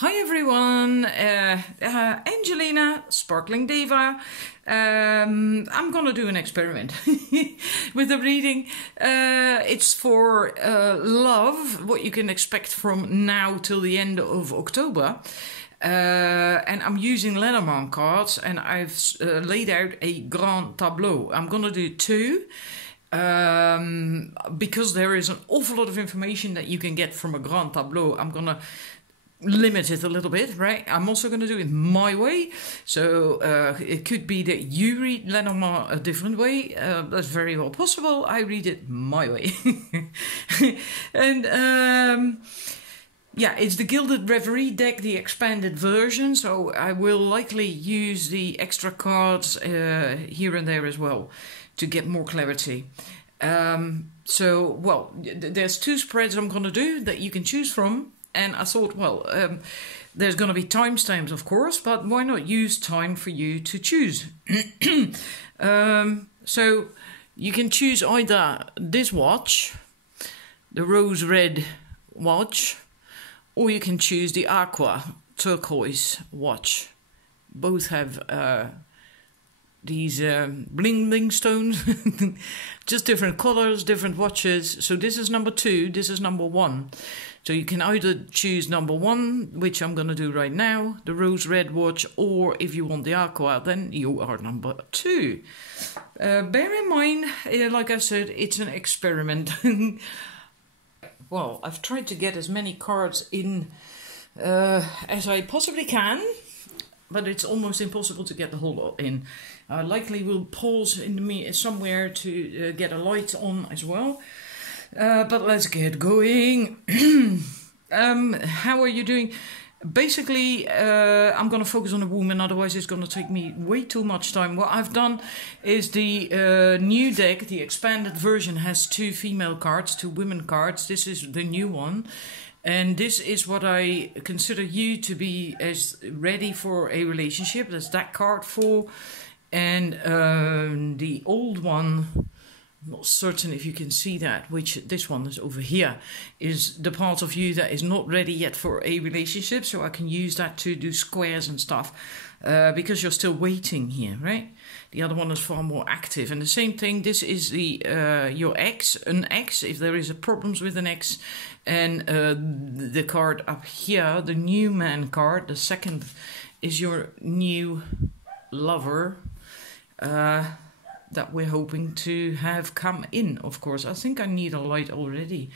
Hi everyone, Angelina, Sparkling Diva. I'm gonna do an experiment with the reading. It's for love, what you can expect from now till the end of October. And I'm using Lenormand cards, and I've laid out a Grand Tableau. I'm gonna do two. Because there is an awful lot of information that you can get from a Grand Tableau, I'm gonna limit it a little bit, right? I'm also going to do it my way. So it could be that you read Lenormand a different way. That's very well possible. I read it my way. And yeah, it's the Gilded Reverie deck, the expanded version. So I will likely use the extra cards here and there as well to get more clarity. Well, there's two spreads I'm going to do that you can choose from. And I thought, well, there's going to be timestamps, of course, but why not use time for you to choose? So you can choose either this watch, the rose red watch, or you can choose the Aqua turquoise watch. Both have these bling bling stones, just different colors, different watches. So this is number 2, this is number 1. So you can either choose number 1, which I'm going to do right now, the rose red watch, or if you want the Aqua, then you are number 2. Bear in mind, like I said, it's an experiment. Well, I've tried to get as many cards in as I possibly can, but it's almost impossible to get the whole lot in. I likely will pause in somewhere to get a light on as well. But let's get going. How are you doing? Basically, I'm going to focus on a woman, otherwise it's going to take me way too much time. What I've done is the new deck, the expanded version, has 2 female cards, 2 women cards. This is the new one. And this is what I consider you to be as ready for a relationship. That's that card for. And the old one, I'm not certain if you can see that, which this one is over here, is the part of you that is not ready yet for a relationship. So I can use that to do squares and stuff because you're still waiting here, right? The other one is far more active. And the same thing, this is the your ex, an ex, if there is a problems with an ex. And the card up here, the new man card, the second, is your new lover. That we're hoping to have come in, of course. I think I need a light already,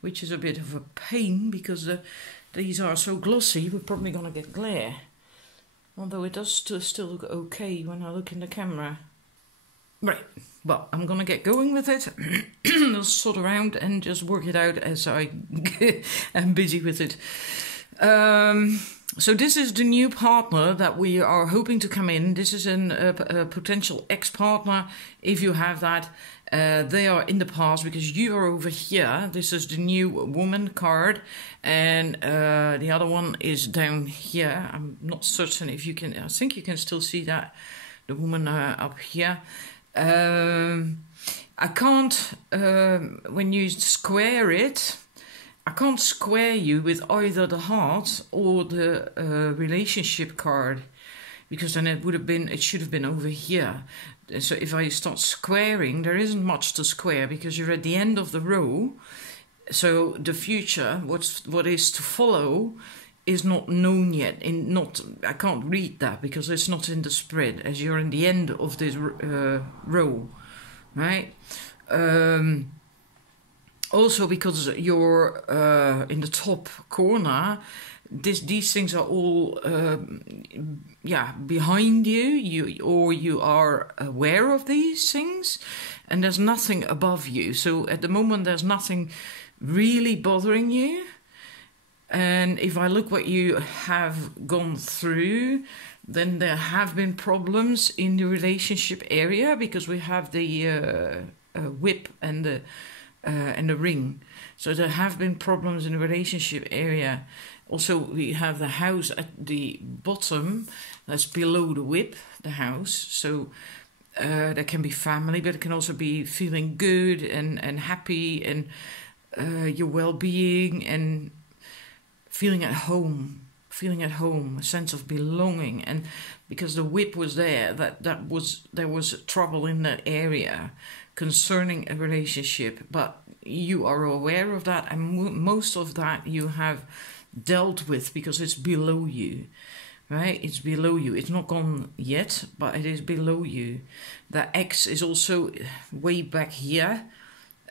which is a bit of a pain because these are so glossy, we're probably going to get glare. Although it does still look okay when I look in the camera. Right, well, I'm going to get going with it. I'll sort around and just work it out as I am busy with it. So this is the new partner that we are hoping to come in. This is a potential ex-partner. If you have that, they are in the past because you are over here. This is the new woman card, and the other one is down here. I'm not certain if you can. I think you can still see that, the woman up here. I can't, when you square it, I can't square you with either the heart or the relationship card, because then it should have been over here. So if I start squaring, there isn't much to square because you're at the end of the row. So the future, what is to follow, is not known yet. I can't read that because it's not in the spread, as you're in the end of this row, right? Also, because you're in the top corner, these things are all behind you. You are aware of these things, and there's nothing above you. So at the moment, there's nothing really bothering you. And if I look what you have gone through, then there have been problems in the relationship area because we have the whip and the ring. So there have been problems in the relationship area. Also, we have the house at the bottom, that's below the whip, the house. So there can be family, but it can also be feeling good and happy and your well-being and feeling at home. feeling at home, a sense of belonging. And because the whip was there, there was trouble in that area concerning a relationship, but you are aware of that, and most of that you have dealt with because it's below you. Right? It's below you. It's not gone yet, but it is below you. The X is also way back here,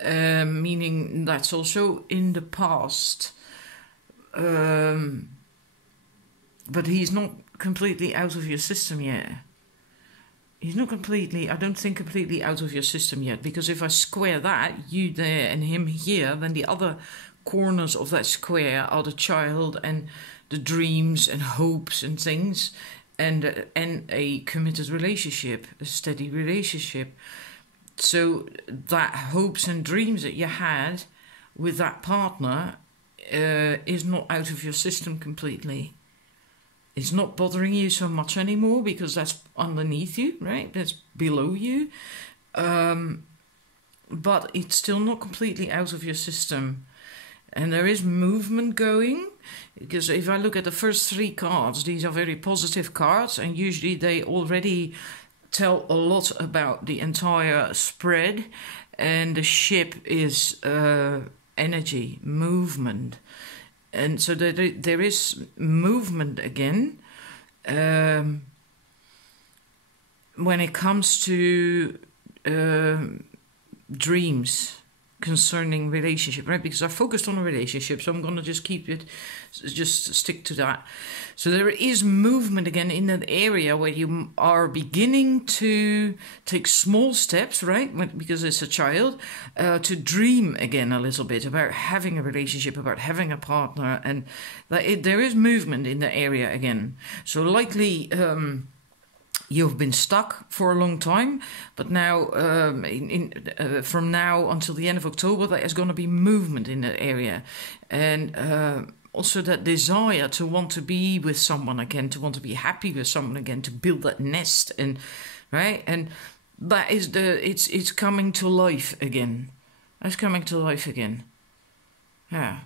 meaning that's also in the past. But he's not completely out of your system yet. He's not completely, I don't think completely out of your system yet, because if I square that, you there and him here, then the other corners of that square are the child and the dreams and hopes and things, and a committed relationship, a steady relationship. So that hopes and dreams that you had with that partner is not out of your system completely. It's not bothering you so much anymore because that's underneath you, right? That's below you. But it's still not completely out of your system. And there is movement going, because if I look at the first 3 cards, these are very positive cards, and usually they already tell a lot about the entire spread, and the ship is energy, movement. And so there is movement again when it comes to dreams concerning relationship, right? Because I focused on a relationship, so I'm going to just just stick to that. So there is movement again in that area where you are beginning to take small steps, right? Because it's a child, to dream again a little bit about having a relationship, about having a partner, and there is movement in the area again. So likely you've been stuck for a long time, but now, from now until the end of October, there is going to be movement in that area. And also that desire to want to be with someone again, to want to be happy with someone again, to build that nest, and right? And that is it's coming to life again. It's coming to life again. Yeah.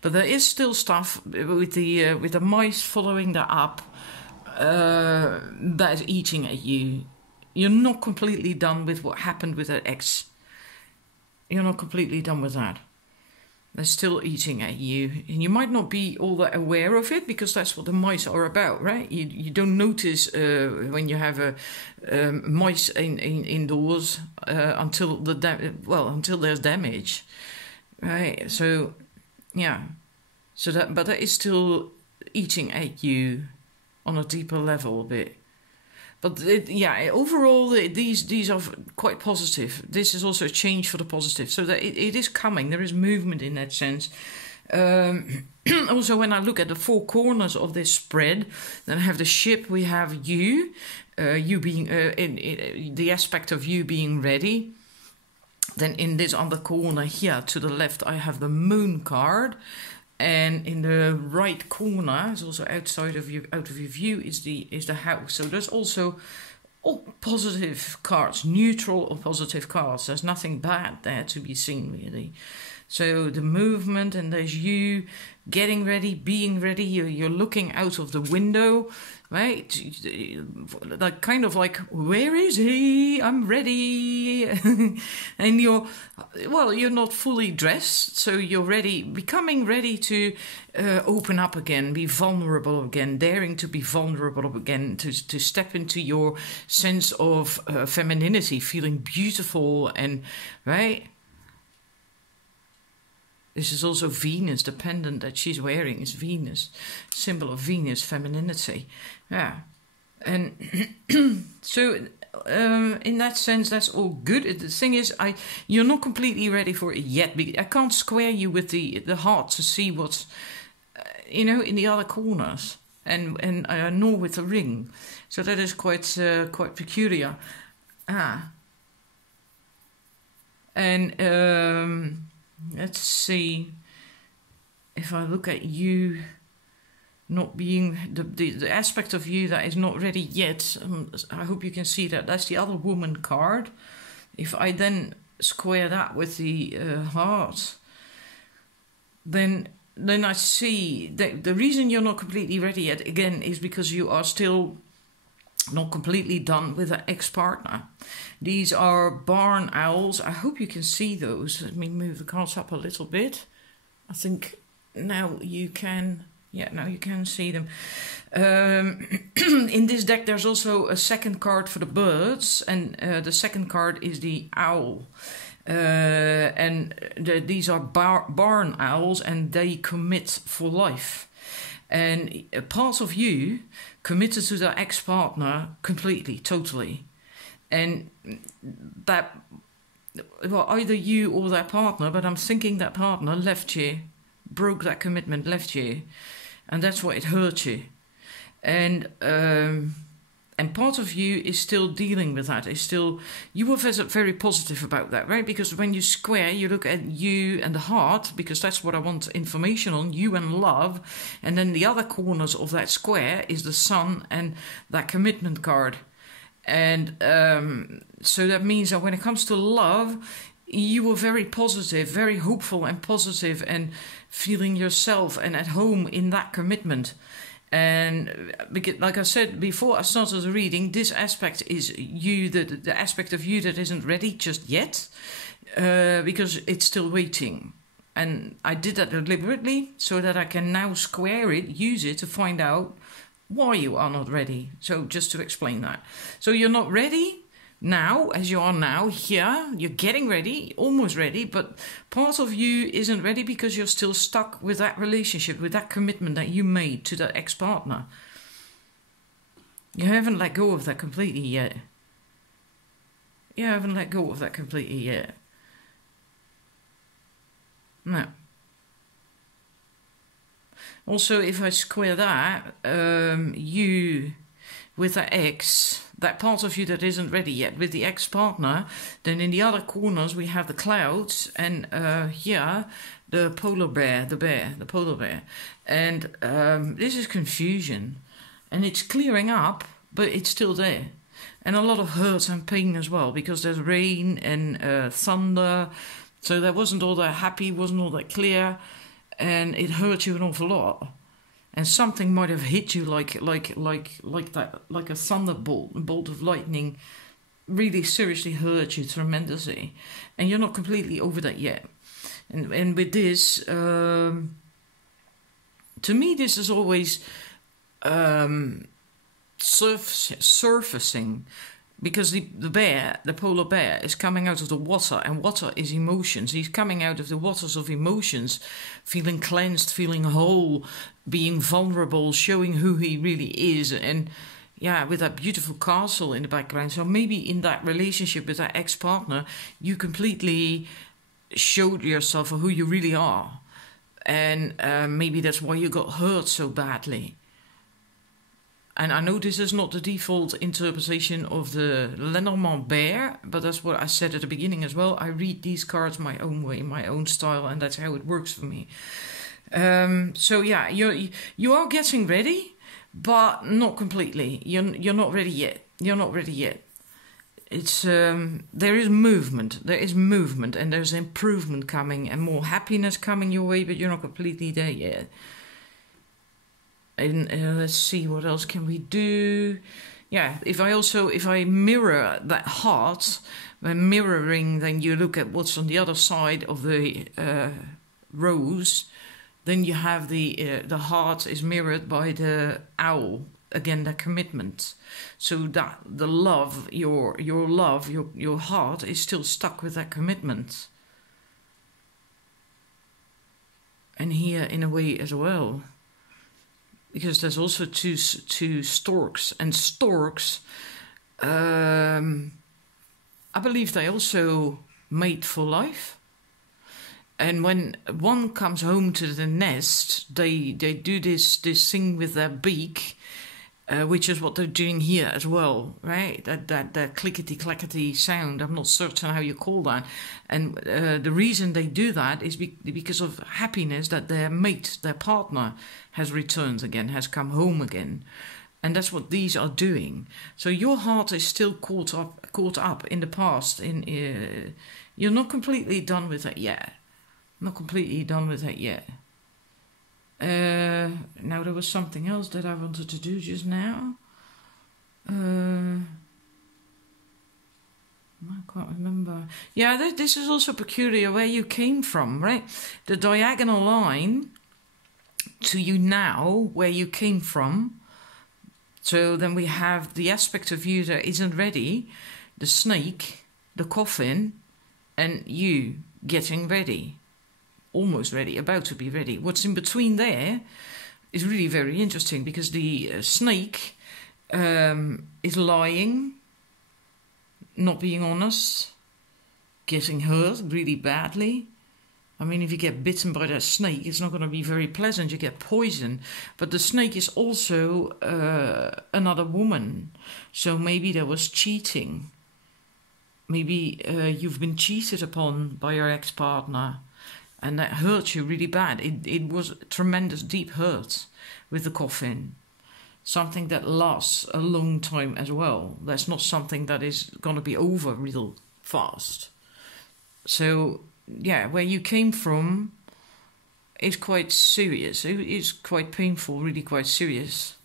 But there is still stuff with the mice following that up. That is eating at you. You're not completely done with what happened with that ex. You're not completely done with that. They're still eating at you, and you might not be all that aware of it, because that's what the mice are about, right? You don't notice when you have mice indoors until until there's damage, right? So yeah, but that is still eating at you on a deeper level a bit. But overall, these are quite positive. This is also a change for the positive. So that it is coming. There is movement in that sense. Also, when I look at the 4 corners of this spread, then I have the ship. We have you being in the aspect of you being ready. Then in this other corner here to the left, I have the moon card. And in the right corner, it's also out of your view, is the house. So there's also all positive cards, neutral or positive cards. There's nothing bad there to be seen, really. So the movement, and there's you getting ready, being ready. You're looking out of the window, right? Like kind of like, where is he? I'm ready. And you're not fully dressed, so you're becoming ready to open up again, be vulnerable again, daring to be vulnerable again, to step into your sense of femininity, feeling beautiful, and right. This is also Venus. The pendant that she's wearing is Venus, symbol of Venus, femininity. Yeah. And so in that sense, that's all good. The thing is, you're not completely ready for it yet. I can't square you with the heart to see what's, in the other corners, and nor with the ring. So that is quite peculiar. And let's see, if I look at you not being the aspect of you that is not ready yet, I hope you can see that. That's the other woman card. If I then square that with the heart, then then I see that the reason you're not completely ready yet, again, is because you are still not completely done with an ex-partner. These are barn owls. I hope you can see those. Let me move the cards up a little bit. I think now you can, yeah, now you can see them. In this deck there's also a second card for the birds, and the second card is the owl. These are barn owls, and they commit for life. And a part of you committed to their ex-partner completely, totally. And that, well, either you or that partner, but I'm thinking that partner left you, broke that commitment, left you. And that's why it hurt you. And part of you is still dealing with that. Is still, you were very positive about that, right? Because when you square, you look at you and the heart, because that's what I want information on, you and love. And then the other corners of that square is the sun and that commitment card. And so that means that when it comes to love, you were very positive, very hopeful and positive, and feeling yourself and at home in that commitment. And because, like I said before I started the reading, this aspect is you, the aspect of you that isn't ready just yet, because it's still waiting. And I did that deliberately so that I can now square it, use it to find out why you are not ready. So just to explain that. So you're not ready now, as you are now, here, you're getting ready, almost ready, but part of you isn't ready because you're still stuck with that relationship, with that commitment that you made to that ex-partner. You haven't let go of that completely yet. You haven't let go of that completely yet. No. Also, if I square that, you with that ex, that part of you that isn't ready yet with the ex-partner, then in the other corners we have the clouds, and here the polar bear, the polar bear. And this is confusion, and it's clearing up, but it's still there. And a lot of hurt and pain as well, because there's rain and thunder, so that wasn't all that happy, wasn't all that clear, and it hurt you an awful lot. And something might have hit you like that, like a thunderbolt, a bolt of lightning, really seriously hurt you tremendously, and you're not completely over that yet. And with this, to me, this is always surfacing. Because the bear, the polar bear, is coming out of the water, and water is emotions. He's coming out of the waters of emotions, feeling cleansed, feeling whole, being vulnerable, showing who he really is, and yeah, with that beautiful castle in the background. So maybe in that relationship with that ex-partner, you completely showed yourself for who you really are, and maybe that's why you got hurt so badly. And I know this is not the default interpretation of the Lenormand bear, but that's what I said at the beginning as well. I read these cards my own way, my own style, and that's how it works for me. So yeah, you are getting ready, but not completely. You're not ready yet. You're not ready yet. It's there is movement. There is movement, and there's improvement coming, and more happiness coming your way, but you're not completely there yet. And let's see, what else can we do? Yeah, if I mirror that heart, when mirroring, then you look at what's on the other side of the rose, then you have the heart is mirrored by the owl, again, the commitment. So that the love, your love, your heart is still stuck with that commitment. And here in a way as well. Because there's also two storks, and storks, I believe they also mate for life. And when one comes home to the nest, they do this thing with their beak, which is what they're doing here as well, right? That clickety-clackety sound, I'm not certain how you call that. And the reason they do that is because of happiness that their mate, their partner, has returned again, has come home again. And that's what these are doing. So your heart is still caught up in the past. You're not completely done with that yet. Not completely done with that yet. Now there was something else that I wanted to do just now. I can't remember. Yeah, this is also peculiar where you came from, right? The diagonal line to you now, where you came from. So then we have the aspect of you that isn't ready, the snake, the coffin, and you getting ready. Almost ready, about to be ready. What's in between there is really very interesting because the snake is lying, not being honest, getting hurt really badly. I mean, if you get bitten by that snake, it's not going to be very pleasant. You get poison. But the snake is also another woman. So maybe there was cheating. Maybe you've been cheated upon by your ex-partner. And that hurt you really bad. It was a tremendous deep hurt with the coffin. Something that lasts a long time as well. That's not something that is going to be over real fast. So, yeah, where you came from is quite serious. It is quite painful, really quite serious.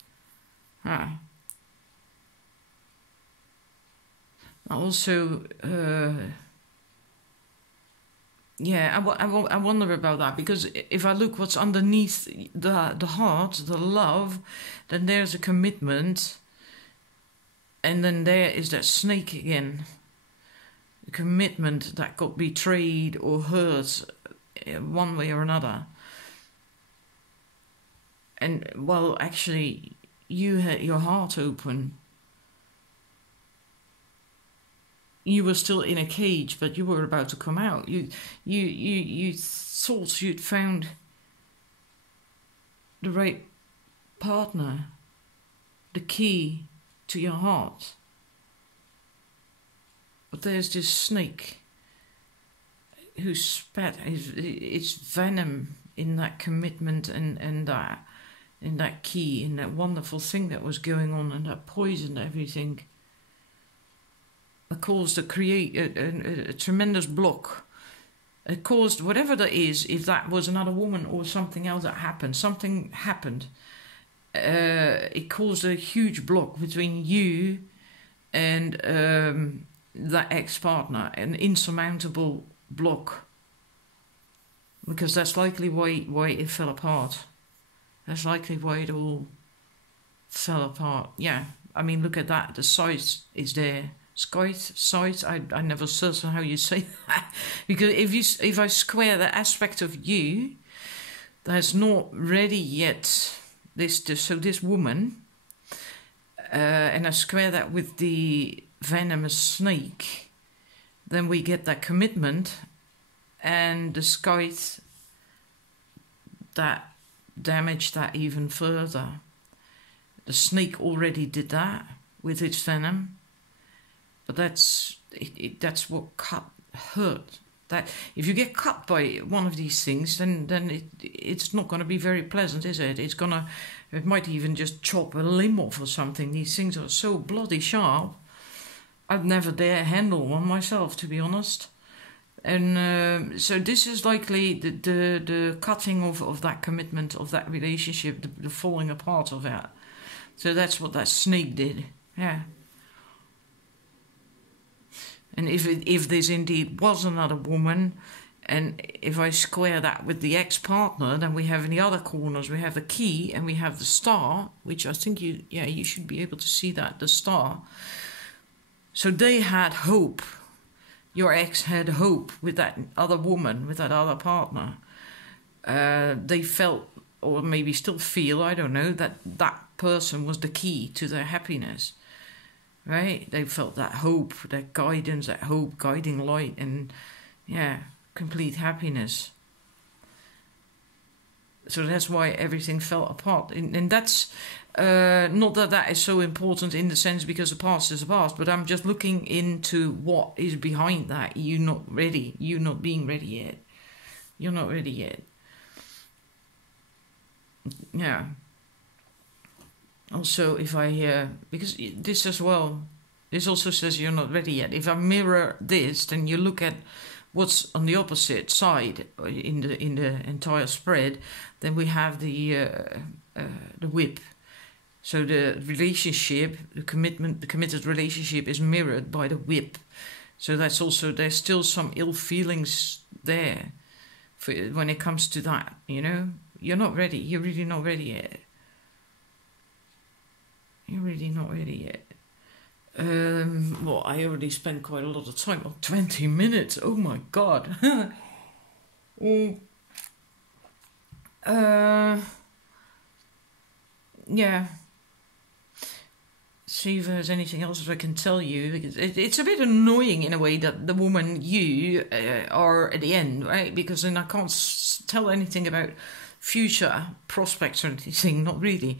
Also, yeah, I wonder about that, because if I look what's underneath the heart, the love, then there's a commitment, and then there is that snake again. A commitment that got betrayed or hurt one way or another. And, well, actually, you had your heart open. You were still in a cage, but you were about to come out. You thought you'd found the right partner, the key to your heart. But there's this snake who spat its venom in that commitment and that in that key, in that wonderful thing that was going on, and that poisoned everything. It caused a tremendous block. It caused whatever that is, if that was another woman or something else that happened. Something happened. It caused a huge block between you and that ex-partner, an insurmountable block. Because that's likely why it fell apart. That's likely why it all fell apart. Yeah, I mean, look at that. The size is there. Sight. I never certain how you say that, because if I square the aspect of you that's not ready yet, this woman, and I square that with the venomous snake, then we get that commitment, and the scythe that damaged that even further. The snake already did that with its venom. But that's what hurt. That if you get cut by one of these things, then it's not going to be very pleasant, is it? It might even just chop a limb off or something. These things are so bloody sharp. I'd never dare handle one myself, to be honest. And so this is likely the cutting of that commitment, of that relationship, the falling apart of that. So that's what that snake did. Yeah. And if this indeed was another woman, and if I square that with the ex-partner, then we have in the other corners, we have the key and we have the star, which I think you should be able to see that, the star. So they had hope. Your ex had hope with that other woman, with that other partner. They felt, or maybe still feel, I don't know, that person was the key to their happiness. Right? They felt that hope, that guidance, that hope, guiding light, and complete happiness. So that's why everything fell apart. And that's not that is so important in the sense because the past is the past, but I'm just looking into what is behind that. You're not ready. You're not being ready yet. You're not ready yet. Yeah. Also, if I because this as well, this also says you're not ready yet. If I mirror this, then you look at what's on the opposite side in the entire spread, then we have the whip. So the relationship, the committed relationship is mirrored by the whip. So that's also, there's still some ill feelings there when it comes to that, you know. You're not ready. You're really not ready yet. You're really not ready yet. Well, I already spent quite a lot of time. 20 minutes. Oh my God. Yeah. See if there's anything else that I can tell you. Because it's a bit annoying in a way that the woman you are at the end, right? Because then I can't tell anything about future prospects or anything. Not really.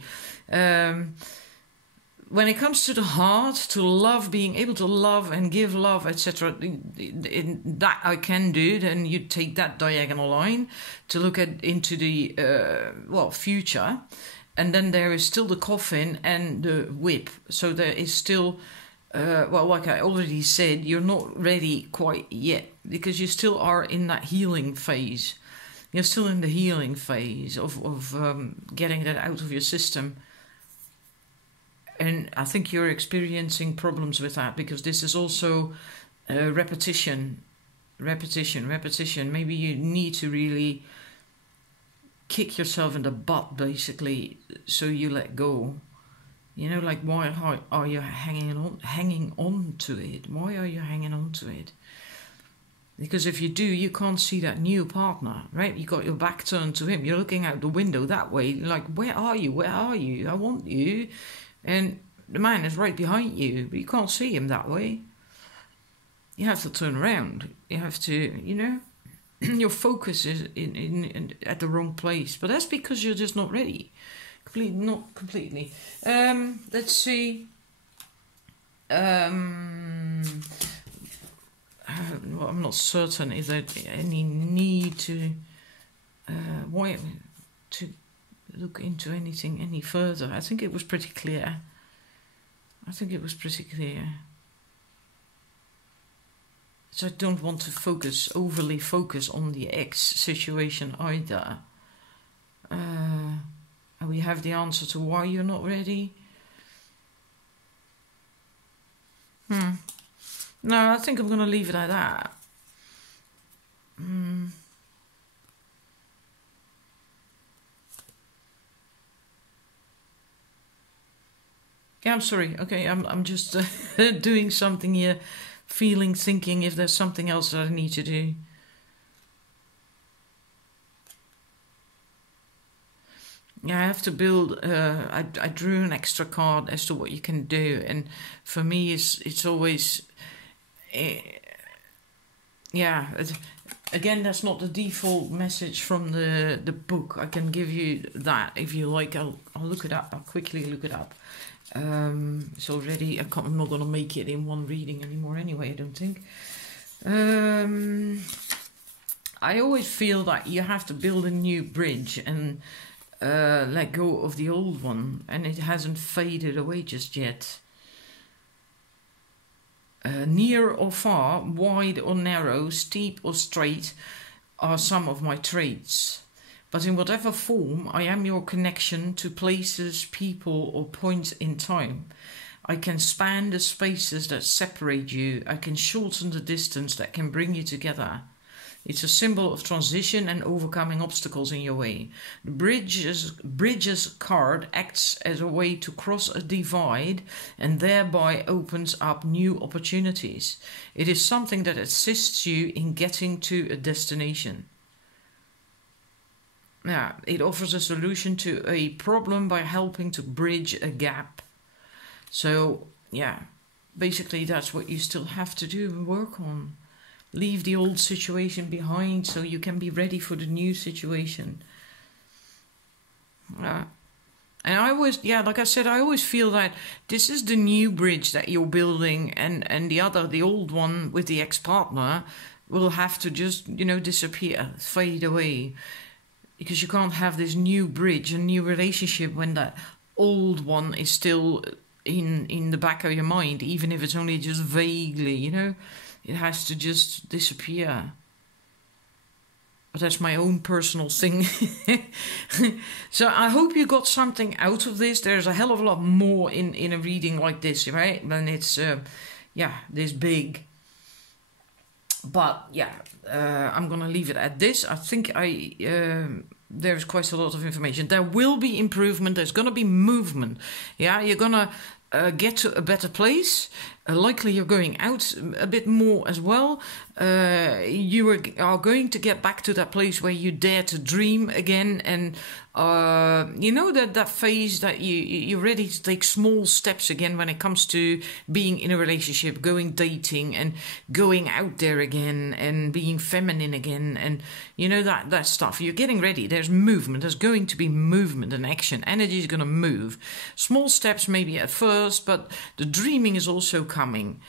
When it comes to the heart, to love, being able to love and give love, etc., that I can do, then you take that diagonal line to look into the future. And then there is still the coffin and the whip. So there is still, like I already said, you're not ready quite yet because you still are in that healing phase. You're still in the healing phase of getting that out of your system. And I think you're experiencing problems with that because this is also repetition. Maybe you need to really kick yourself in the butt, basically, so you let go. You know, like, why are you hanging on to it? Why are you hanging on to it? Because if you do, you can't see that new partner, right? You got your back turned to him. You're looking out the window that way, like, where are you? Where are you? I want you. And the man is right behind you, but you can't see him that way. You have to turn around. You have to, you know, your focus is in at the wrong place. But that's because you're just not ready. Not completely. Let's see. I'm not certain if there's any need to look into anything any further. I think it was pretty clear. So I don't want to overly focus on the ex situation either. And we have the answer to why you're not ready. No, I think I'm going to leave it at that. Yeah, I'm sorry. Okay, I'm just doing something here, thinking if there's something else that I need to do. Yeah, I have to build. I drew an extra card as to what you can do, and for me, it's always. Again, that's not the default message from the book. I can give you that if you like. I'll look it up. I'll quickly look it up. It's already. I'm not going to make it in one reading anymore. Anyway, I don't think. I always feel that you have to build a new bridge and let go of the old one, and it hasn't faded away just yet. Near or far, wide or narrow, steep or straight are some of my traits. But in whatever form, I am your connection to places, people, or points in time. I can span the spaces that separate you. I can shorten the distance that can bring you together. It's a symbol of transition and overcoming obstacles in your way. The bridges card acts as a way to cross a divide and thereby opens up new opportunities. It is something that assists you in getting to a destination. Yeah, it offers a solution to a problem by helping to bridge a gap. So, yeah, basically that's what you still have to do and work on. Leave the old situation behind so you can be ready for the new situation. And I always, like I said, I always feel that this is the new bridge that you're building, and the old one with the ex-partner will have to just, disappear, fade away. Because you can't have this new bridge, a new relationship, when that old one is still in the back of your mind, even if it's only just vaguely, It has to just disappear. But that's my own personal thing. So I hope you got something out of this. There's a hell of a lot more in a reading like this, right? When it's, this big. But yeah, I'm going to leave it at this. I think there's quite a lot of information. There will be improvement. There's going to be movement. Yeah, you're going to get to a better place. Likely you're going out a bit more as well. You are going to get back to that place where you dare to dream again, and that phase that you're ready to take small steps again when it comes to being in a relationship, going dating and going out there again and being feminine again, and that stuff. You're getting ready. There's movement. There's going to be movement and action. Energy is going to move. Small steps maybe at first, but the dreaming is also coming.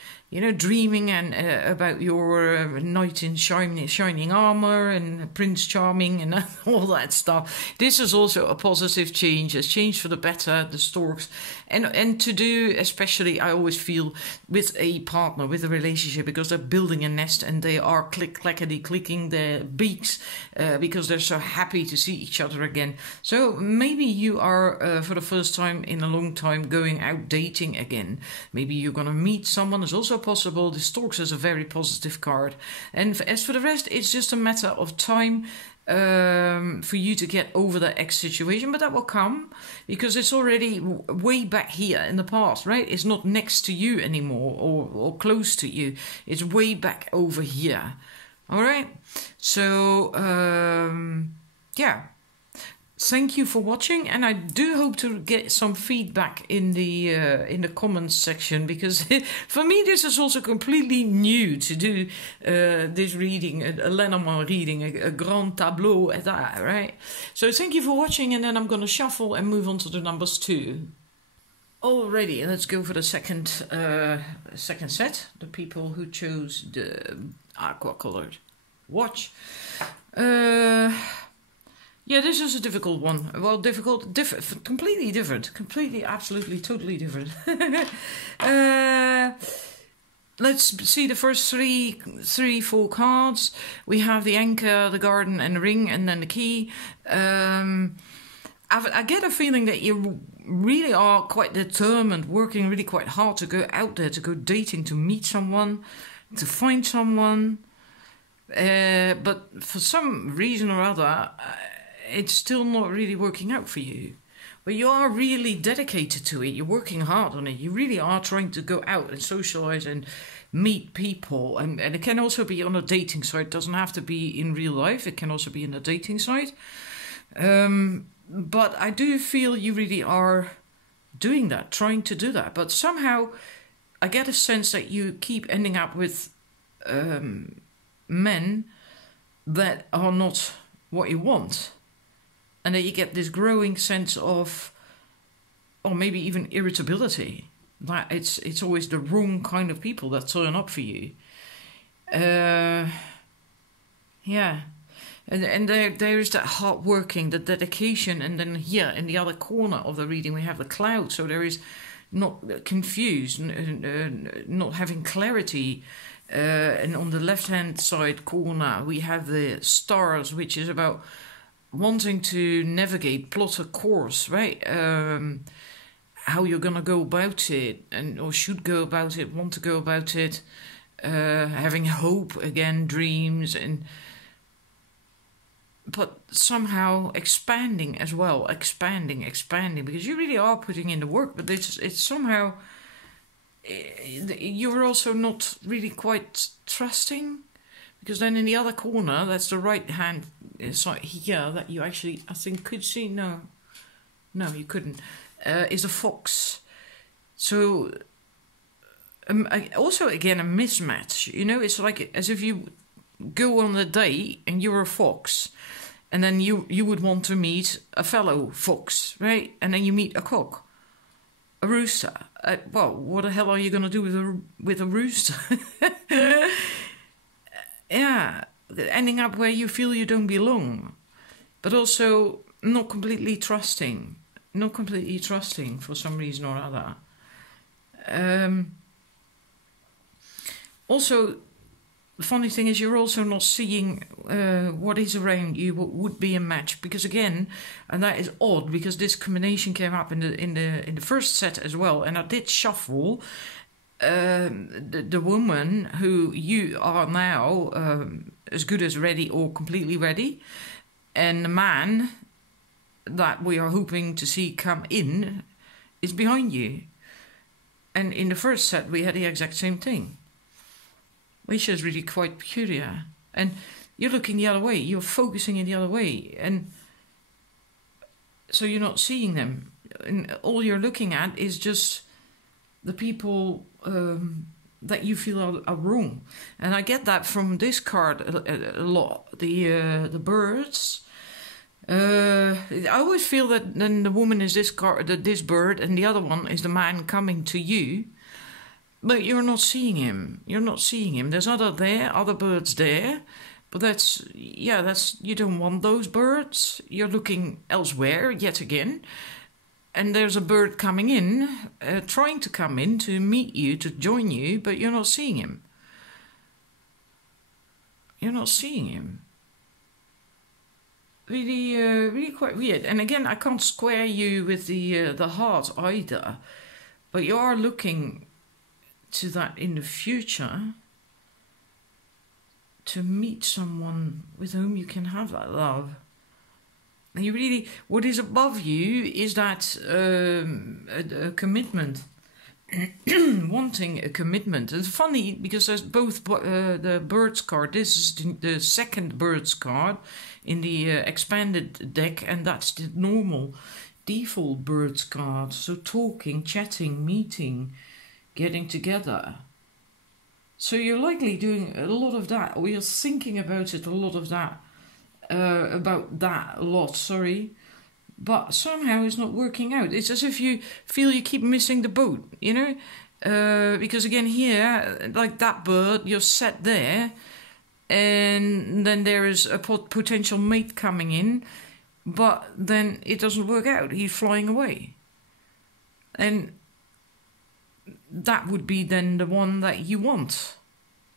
Dreaming and about your knight in shining armor and Prince Charming and all that stuff. This is also a positive change, a change for the better, the storks. And to do, especially, I always feel, with a partner, with a relationship, because they're building a nest and they are clicking their beaks because they're so happy to see each other again. So maybe you are, for the first time in a long time, going out dating again. Maybe you're going to meet someone. It's also possible. The storks is a very positive card. And as for the rest, it's just a matter of time for you to get over that ex situation, but that will come because it's already way back here in the past, right? It's not next to you anymore or close to you. It's way back over here. All right. So thank you for watching, and I do hope to get some feedback in the comments section, because for me this is also completely new to do this reading, a Lenormand reading, a Grand Tableau, right? So thank you for watching, and then I'm going to shuffle and move on to the numbers 2. Alrighty, let's go for the second set. The people who chose the aqua colored watch. Yeah, this is a difficult one. Well, completely different. Completely, absolutely, totally different. Let's see the first four cards. We have the anchor, the garden, and the ring, and then the key. I get a feeling that you really are quite determined, working really quite hard to go out there, to go dating, to meet someone, to find someone. But for some reason or other, it's still not really working out for you. But you are really dedicated to it. You're working hard on it. You really are trying to go out and socialize and meet people. And it can also be on a dating site. It doesn't have to be in real life. It can also be in a dating site. But I do feel you really are doing that, trying to do that. But somehow I get a sense that you keep ending up with men that are not what you want. And that you get this growing sense of, or maybe even irritability, that it's always the wrong kind of people that turn up for you. Yeah. And there is that hard working, the dedication, and then here in the other corner of the reading we have the cloud. So there is not confused, not having clarity. And on the left-hand side corner we have the stars, which is about wanting to navigate, plot a course, right? How you're going to go about it, or should go about it, want to go about it, having hope again, dreams, but somehow expanding as well, expanding, because you really are putting in the work, but it's somehow, you're also not really quite trusting. Because then in the other corner, that's the right hand side here that you actually, I think, could see. No, you couldn't. Is a fox. So, also again, a mismatch. It's like as if you go on a date and you're a fox. And then you would want to meet a fellow fox, right? And then you meet a cock. A rooster. Well, what the hell are you going to do with a rooster? Yeah, ending up where you feel you don't belong, but also not completely trusting for some reason or other. Also, the funny thing is you're also not seeing what is around you, what would be a match, because again, and that is odd because this combination came up in the first set as well, and I did shuffle the woman who you are now as good as ready or completely ready, and the man that we are hoping to see come in is behind you. And in the first set we had the exact same thing, which is really quite peculiar. And you're looking the other way, you're focusing in the other way, and so you're not seeing them. And all you're looking at is just the people that you feel are wrong. And I get that from this card a lot. The birds. I always feel that then the woman is this bird, and the other one is the man coming to you. But you're not seeing him. You're not seeing him. There's other birds there. But that's you don't want those birds. You're looking elsewhere yet again. And there's a bird coming in, trying to come in to meet you, to join you, but you're not seeing him. You're not seeing him. Really, really quite weird. And again, I can't square you with the heart either. But you are looking to that in the future, to meet someone with whom you can have that love. And you really, what is above you is that a commitment, wanting a commitment. It's funny because there's both the birds card. This is the second birds card in the expanded deck, and that's the normal default birds card. So talking, chatting, meeting, getting together. So you're likely doing a lot of that, or you're thinking about it a lot of that. But somehow it's not working out. It's as if you feel you keep missing the boat, you know, because again here, like that bird, you're set there, and then there is a potential mate coming in, but then it doesn't work out. He's flying away, and that would be then the one that you want,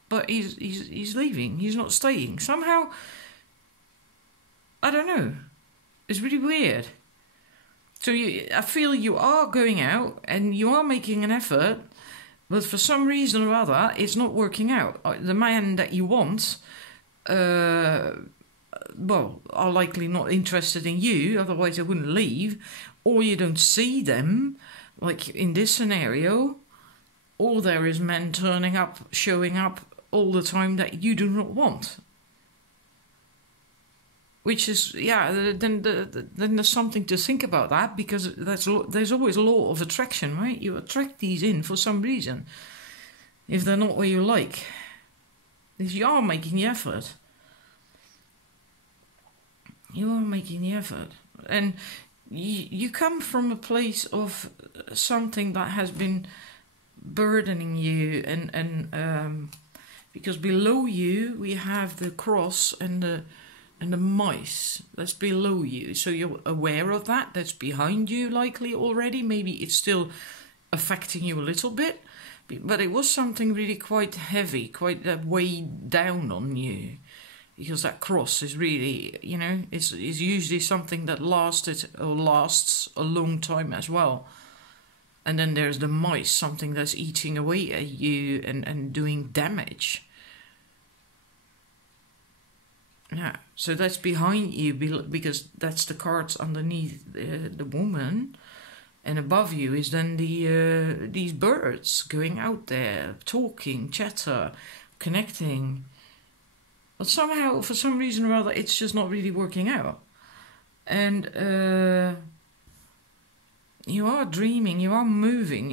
but he's leaving. He's not staying somehow. I don't know. It's really weird. So I feel you are going out and you are making an effort, but for some reason or other, it's not working out. The man that you want, are likely not interested in you, otherwise they wouldn't leave, or you don't see them, like in this scenario, or there is men turning up, showing up all the time that you do not want. Which is, then there's something to think about that, because there's always a law of attraction, right? You attract these in for some reason, if they're not what you like. Because you are making the effort. You are making the effort. And you come from a place of something that has been burdening you, and because below you we have the cross and the mice that's below you, so you're aware of that. That's behind you likely already. Maybe it's still affecting you a little bit, but it was something really quite heavy, quite weighed down on you, because that cross is really, you know, is usually something that lasts a long time as well. And then there's the mice, something that's eating away at you and doing damage. Yeah, so that's behind you, because that's the cards underneath the woman, and above you is then these birds going out there, talking, chatter, connecting. But somehow, for some reason or other, it's just not really working out. And you are dreaming, you are moving.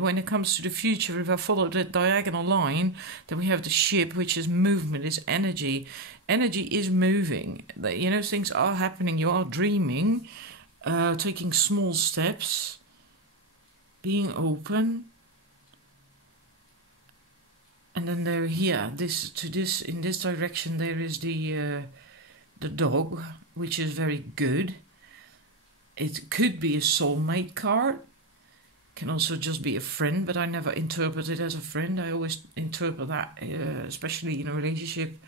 When it comes to the future, if I follow that diagonal line, then we have the ship, which is movement, is energy. Energy is moving. You know, things are happening. You are dreaming, taking small steps, being open. And then in this direction, there is the dog, which is very good. It could be a soulmate card, Can also just be a friend, but I never interpret it as a friend. I always interpret that, especially in a relationship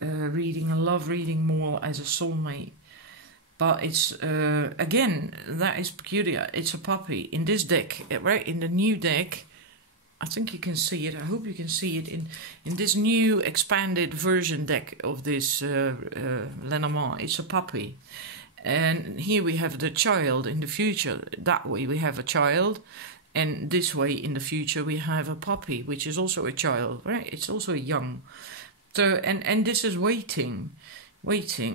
reading, a love reading, more as a soulmate. But it's, again, that is peculiar. It's a puppy. In this deck, right, in the new deck, I think you can see it. I hope you can see it in this new expanded version deck of this Lenormand. It's a puppy. And here we have the child in the future. That way we have a child. And this way in the future we have a puppy, which is also a child, right? It's also young. So, and this is waiting.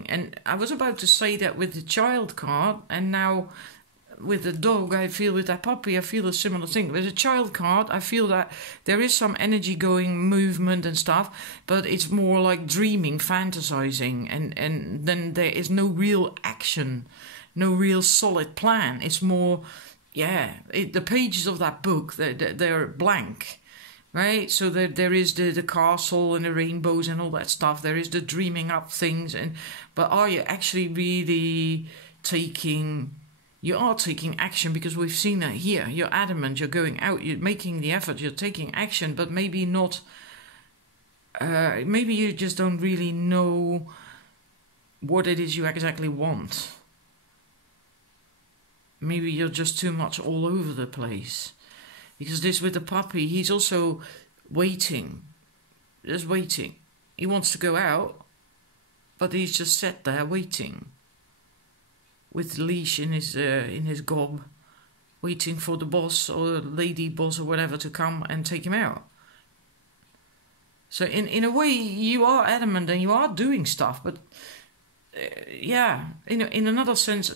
And I was about to say that with the child card, and now with the dog, I feel with that puppy, I feel a similar thing. With the child card, I feel that there is some energy going, movement and stuff, but it's more like dreaming, fantasizing, and then there is no real action, no real solid plan. It's more, the pages of that book, they're blank. Right, so there is the castle and the rainbows and all that stuff. There is the dreaming up things, but are you actually really taking? You are taking action, because we've seen that here. You're adamant. You're going out. You're making the effort. You're taking action, but maybe not. Maybe you just don't really know what it is you exactly want. Maybe you're just too much all over the place. Because this with the puppy, he's also waiting. Just waiting. He wants to go out, but he's just sat there waiting. With the leash in his gob, waiting for the boss or lady boss or whatever to come and take him out. So in a way, you are adamant and you are doing stuff, but in another sense.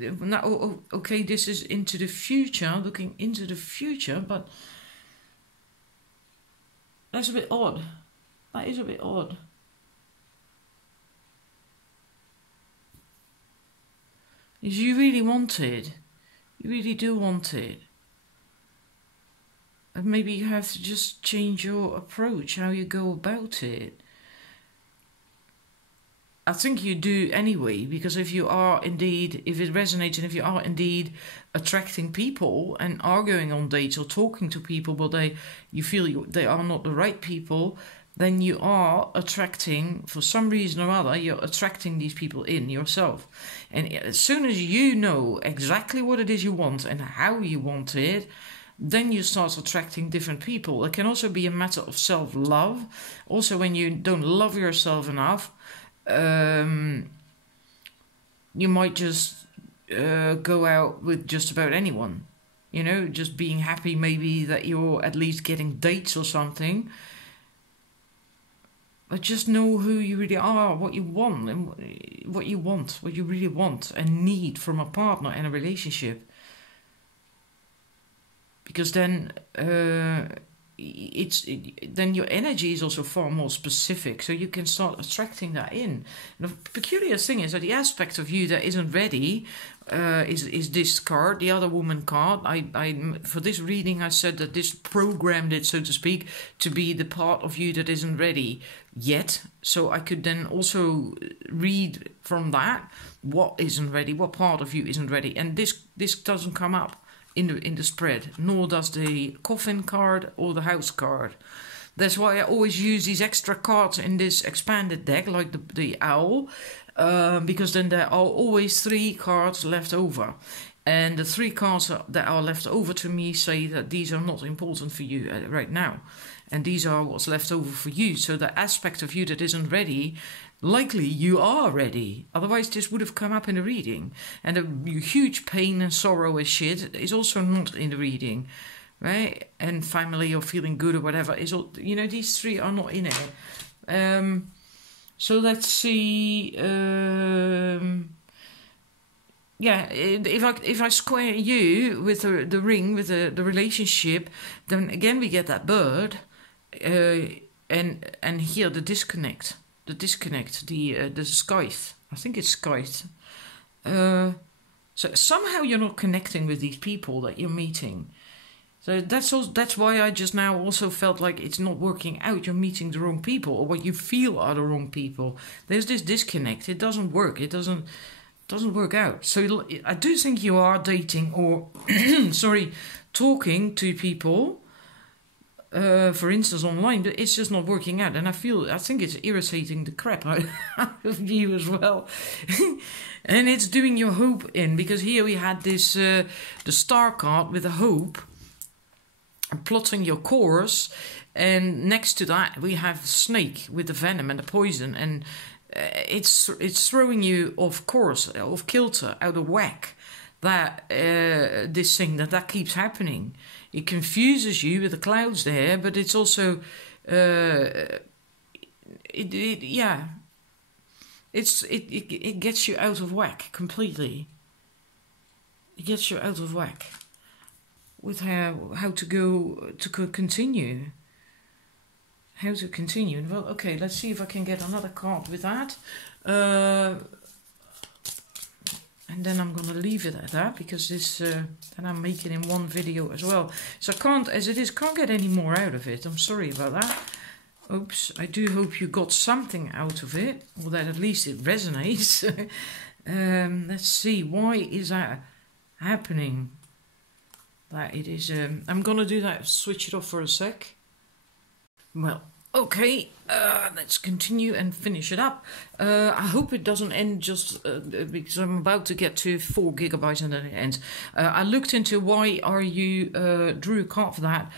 Now, okay, this is into the future, looking into the future, but that's a bit odd. That is a bit odd. Because you really want it. You really do want it. And maybe you have to just change your approach, how you go about it. I think you do anyway, because if you are indeed, if it resonates, and if you are indeed attracting people and are going on dates or talking to people, but you feel they are not the right people, then you are attracting, for some reason or other, you're attracting these people in yourself. And as soon as you know exactly what it is you want and how you want it, then you start attracting different people. It can also be a matter of self-love. Also, when you don't love yourself enough, you might just go out with just about anyone, just being happy maybe that you're at least getting dates or something, but just know who you really are, what you want, and what you really want and need from a partner and a relationship, because then then your energy is also far more specific, so you can start attracting that in. And the peculiar thing is that the aspect of you that isn't ready is this card, the other woman card. I for this reading I said that this programmed it, so to speak, to be the part of you that isn't ready yet. So I could then also read from that what isn't ready, what part of you isn't ready, and this doesn't come up in the spread, nor does the coffin card or the house card. That's why I always use these extra cards in this expanded deck, like the owl, because then there are always 3 cards left over. And the 3 cards that are left over to me say that these are not important for you right now. And these are what's left over for you. So the aspect of you that isn't ready, likely you are ready. Otherwise this would have come up in the reading. And the huge pain and sorrow and shit is also not in the reading. Right? And family or feeling good or whatever is all, these 3 are not in it. So let's see. If I square you with the ring, with the relationship, then again we get that bird, and here the disconnect, the scythe. I think it's scythe. So somehow you're not connecting with these people that you're meeting. So that's why I just now also felt like it's not working out. You're meeting the wrong people, or what you feel are the wrong people. There's this disconnect. It doesn't work. It doesn't. doesn't work out. So I do think you are dating or, sorry, talking to people, for instance, online, but it's just not working out. And I think it's irritating the crap out of you as well. And it's doing your hope in, because here we had this, the star card with the hope, plotting your course. And next to that, we have the snake with the venom and the poison. And it's throwing you off course, off kilter, out of whack. That this thing that keeps happening. It confuses you with the clouds there, but it's also it gets you out of whack completely. It gets you out of whack with how to go to continue. How to continue? Well, okay, let's see if I can get another card with that. And then I'm going to leave it at that, because this then I'm making in one video as well. So I can't, as it is, can't get any more out of it. I'm sorry about that. Oops, I do hope you got something out of it, or that at least it resonates. Let's see, why is that happening? That it is, I'm going to do that, switch it off for a sec. Well, okay, let's continue and finish it up. I hope it doesn't end just because I'm about to get to 4 gigabytes and then it ends. I looked into why are you drew a card for that.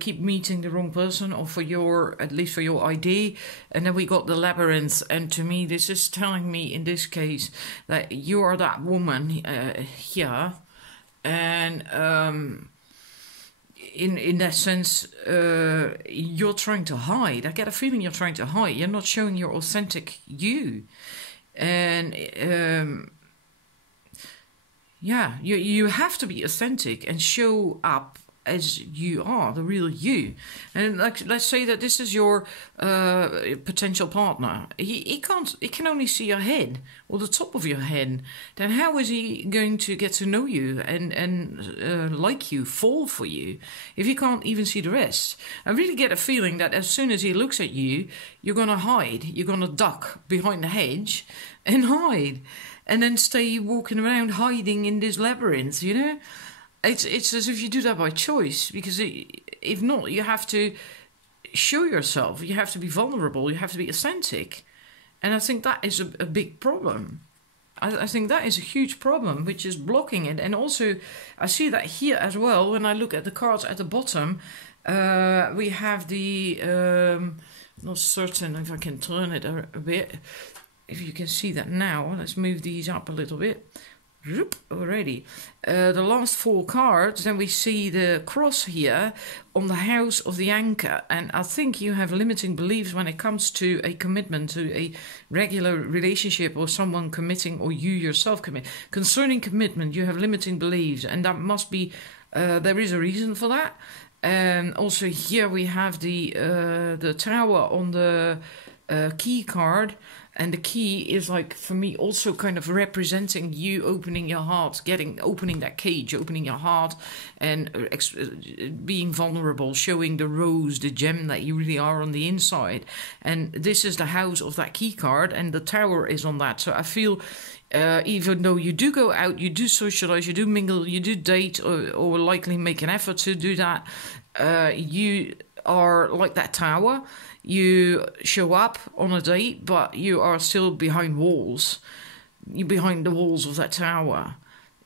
Keep meeting the wrong person, or for your, at least for your ID. And then we got the labyrinth. And to me, this is telling me in this case that you are that woman here. And in that sense, you're trying to hide. I get a feeling you're trying to hide. You're not showing your authentic you. And yeah, you have to be authentic and show up as you are, the real you. And like, let's say that this is your potential partner. He can only see your head or the top of your head. Then how is he going to get to know you and like you, fall for you, if he can't even see the rest? I really get a feeling that as soon as he looks at you, you're going to hide. You're going to duck behind the hedge and hide, and then stay walking around hiding in this labyrinth, you know? It's as if you do that by choice, because if not, you have to show yourself. You have to be vulnerable. You have to be authentic. And I think that is a big problem. I think that is a huge problem, which is blocking it. And also, I see that here as well, when I look at the cards at the bottom, we have the, not certain if I can turn it a bit. If you can see that now, let's move these up a little bit. Already. The last 4 cards, then we see the cross here on the house of the anchor. And I think you have limiting beliefs when it comes to a commitment, to a regular relationship, or someone committing, or you yourself commit. Concerning commitment, you have limiting beliefs, and that must be, there is a reason for that. And also here we have the tower on the key card. And the key is, like, for me, also kind of representing you opening your heart, opening that cage, opening your heart, and being vulnerable, showing the rose, the gem that you really are on the inside. And this is the house of that key card, and the tower is on that. So I feel, even though you do go out, you do socialize, you do mingle, you do date, or likely make an effort to do that, you are like that tower. You show up on a date, but you are still behind walls. You're behind the walls of that tower.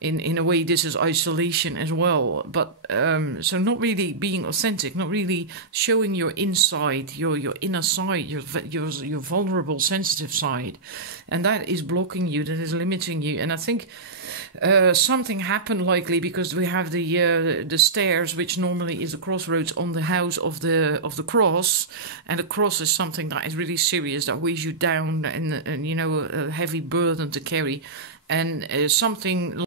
In a way, this is isolation as well. But so not really being authentic, not really showing your inside, your inner side, your vulnerable, sensitive side, and that is blocking you. That is limiting you. And I think something happened likely, because we have the stairs, which normally is the crossroads on the house of the cross, and the cross is something that is really serious, that weighs you down, and you know, a heavy burden to carry, and something